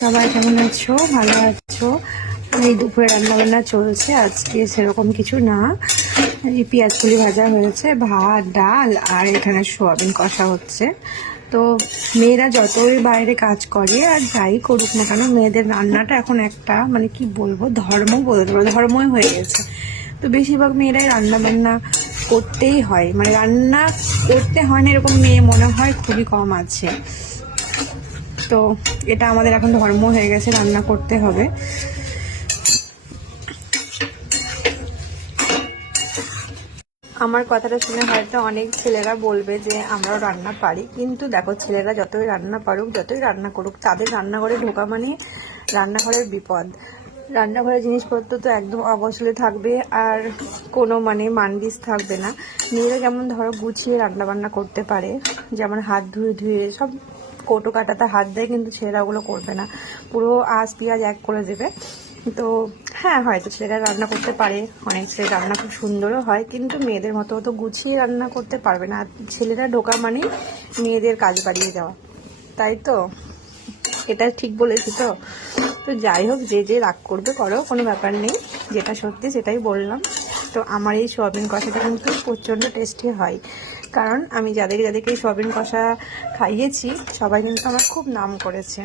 সবাই কেমন আছো? ভালো আছো? এই দুপুরে রান্নাবান্না চলছে। আজকে সেরকম কিছু না, এই পেঁয়াজকলি ভাজা হয়েছে, ভাত ডাল আর এখানে সোয়াবিন কষা হচ্ছে। তো মেয়েরা যতই বাইরে কাজ করে আর যাই করুক না কেন, মেয়েদের রান্নাটা এখন একটা মানে কি বলবো, ধর্ম বলতে পারো, ধর্মই হয়ে গেছে। তো বেশিরভাগ মেয়েরাই রান্না বান্না করতেই হয়, মানে রান্না করতে হয় না এরকম মেয়ে মনে হয় খুবই কম আছে। তো এটা আমাদের এখন ধর্ম হয়ে গেছে, রান্না করতে হবে। আমার কথাটা শুনে হয়তো অনেক ছেলেরা বলবে যে আমরাও রান্না পারি, কিন্তু দেখো, ছেলেরা যতই রান্না পারুক, যতই রান্না করুক, তাদের রান্নাঘরে ঢোকা মানে রান্নাঘরের বিপদ। রান্নাঘরের জিনিসপত্র তো একদম অগোছালো থাকবে, আর কোনো মানে মানবিস থাকবে না। মেয়েরা যেমন ধরো গুছিয়ে রান্না বান্না করতে পারে, যেমন হাত ধুয়ে ধুয়ে সব কৌটো কাটাতে হাত দেয়, কিন্তু ছেলেরা ওগুলো করবে না, পুরো আঁশ পেঁয়াজ এক করে দেবে। তো হ্যাঁ, হয়তো ছেলেরা রান্না করতে পারে, অনেক ছেলে রান্না খুব সুন্দরও হয়, কিন্তু মেয়েদের মতো অত গুছিয়ে রান্না করতে পারবে না। ছেলেরা ঢোকা মানেই মেয়েদের কাজ বাড়িয়ে যাওয়া, তাই তো? এটা ঠিক বলেছি তো? তো যাই হোক, যে যে রাগ করবে করো, কোনো ব্যাপার নেই, যেটা সত্যি সেটাই বললাম। তো আমার এই সোয়াবিন কষাটা কিন্তু প্রচণ্ড টেস্টি হয়, কারণ আমি যাদেরকে এই সোয়াবিন কষা খাইয়েছি সবাই কিন্তু আমার খুব নাম করেছে।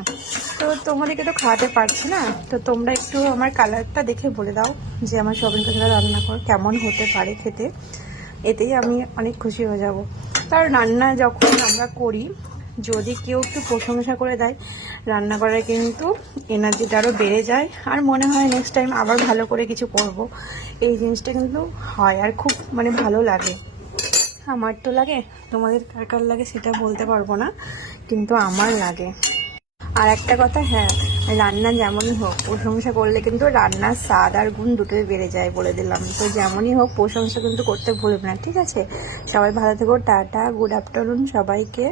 তো তোমাদেরকে তো খাওয়াতে পারছি না, তো তোমরা একটু আমার কালারটা দেখে বলে দাও যে আমার সোয়াবিন কষাটা রান্না কর কেমন হতে পারে খেতে, এতেই আমি অনেক খুশি হয়ে যাব। কারণ রান্না যখন আমরা করি, যদি কেউ একটু প্রশংসা করে দেয়, রান্না করার কিন্তু এনার্জিটা আরও বেড়ে যায়, আর মনে হয় নেক্সট টাইম আবার ভালো করে কিছু করব। এই জিনিসটা কিন্তু হয়, আর খুব মানে ভালো লাগে। আমার তো লাগে, তোমাদের কার কার লাগে সেটা বলতে পারবো না, কিন্তু আমার লাগে। আর একটা কথা, হ্যাঁ, রান্না যেমনই হোক, প্রশংসা করলে কিন্তু রান্নার স্বাদ আর গুণ দুটোই বেড়ে যায়, বলে দিলাম। তো যেমনই হোক, প্রশংসা কিন্তু করতে ভুলবে না, ঠিক আছে? সবাই ভালো থেকো, টাটা, গুড আফটারনুন সবাইকে।